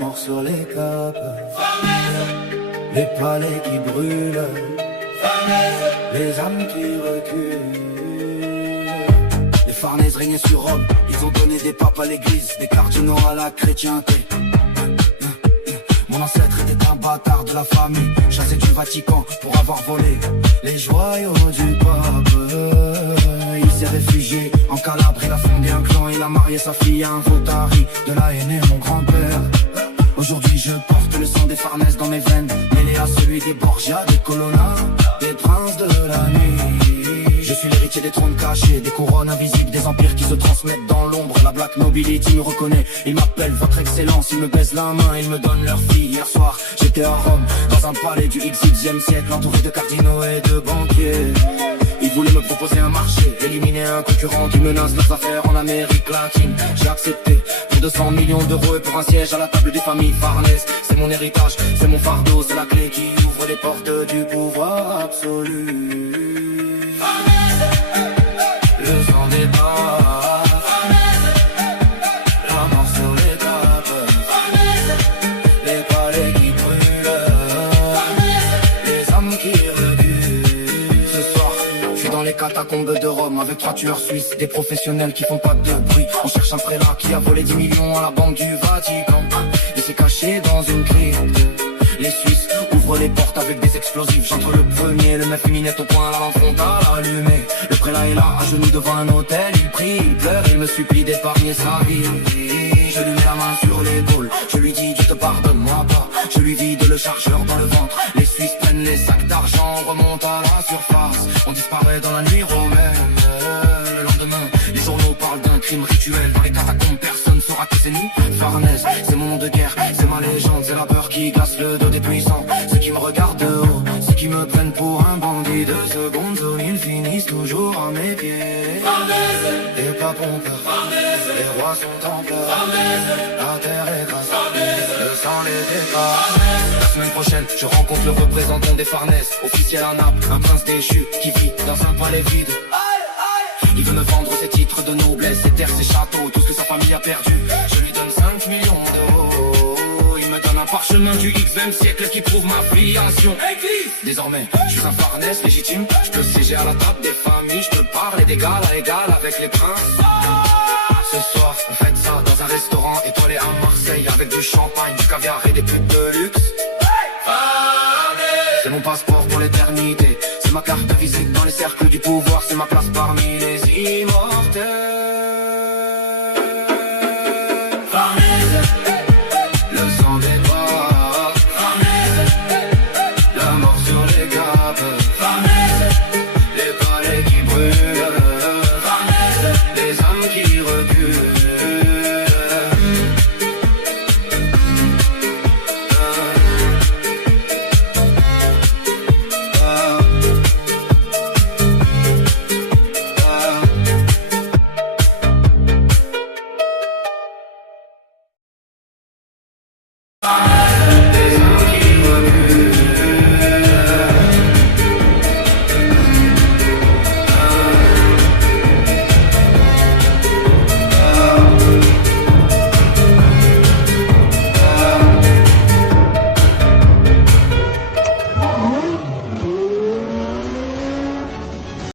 mort sur les capes, les palais qui brûlent, les âmes qui reculent. Les Farnèses régnaient sur Rome, ils ont donné des papes à l'église, des cardinaux à la chrétienté. Mon ancêtre était un bâtard de la famille, chassé du Vatican pour avoir volé les joyaux du pape. Il s'est réfugié en Calabre, il a fondé un clan, il a marié sa fille à un Votari, de là est né mon grand-père. Aujourd'hui je porte le sang des Farnèses dans mes veines, mêlé à celui des Borgia, des Colonna, des princes de la nuit. Je suis l'héritier des trônes cachés, des couronnes invisibles, des empires qui se transmettent dans l'ombre. La Black Nobility me reconnaît, il m'appelle votre excellence, il me baise la main, il me donne leur fille. Hier soir j'étais à Rome, dans un palais du XXe siècle, entouré de cardinaux et de banquiers. Ils voulaient me proposer un marché, éliminer un concurrent qui menace leurs affaires en Amérique latine. J'ai accepté pour 200 millions d'euros et pour un siège à la table des familles Farnèse. C'est mon héritage, c'est mon fardeau, c'est la clé qui ouvre les portes du pouvoir absolu. Le sang des pas, la mort sur les tables, les palais qui brûlent, les âmes qui reculent. Ce soir, je suis dans les catacombes de Rome avec 3 tueurs suisses, des professionnels qui font pas de bruit. On cherche un prélat qui a volé 10 millions à la banque du Vatican. Il s'est caché dans une crypte. Les Suisses ouvrent les portes avec des explosifs. J'entre le premier, le 9 minette au point, la lampe frontale allumée. Le prélat est là, à genoux devant un hôtel. Il prie, il pleure, il me supplie d'épargner sa vie. Je lui mets la main sur l'épaule, je lui dis Dieu te pardonne, moi pas. Je lui vide le chargeur dans le ventre. Les Suisses prennent les sacs d'argent, remontent à la surface. On disparaît dans la nuit romaine. Le lendemain, les journaux parlent d'un crime rituel. Dans les catacombes, personne saura que c'est nous. Farnèse, c'est mon nom de guerre, c'est ma légende. C'est la peur qui glace le dos des puissants. Ceux qui me regardent de haut, ceux qui me prennent pour un bandit. 2 secondes, ils finissent toujours à mes pieds. Farnèse, les papes ont peur, Farnèse, les rois sont en pleurs, Farnèse, la terre est grasse, Farnèse, le sang les dépasse. La semaine prochaine, je rencontre le représentant des Farnèses, officiel à Naples, un prince déchu qui vit dans un palais vide. Il veut me vendre ses titres de noblesse, ses terres, ses châteaux, tout ce que sa famille a perdu. Je lui donne 5 millions d'euros. Il me donne un parchemin du XXe siècle qui prouve ma filiation. Désormais, je suis un Farnèse légitime. Je peux siéger à la table des familles. Je peux parler d'égal à égal avec les princes. Ce soir, on fête ça dans un restaurant étoilé à Marseille, avec du champagne, du caviar et des putes de luxe. C'est mon passeport pour l'éternité, c'est ma carte de visite dans les cercles du pouvoir, c'est ma place parmi les immortels. Farnèse, le sang des bras, Farnèse, la mort sur les grappes, Farnèse.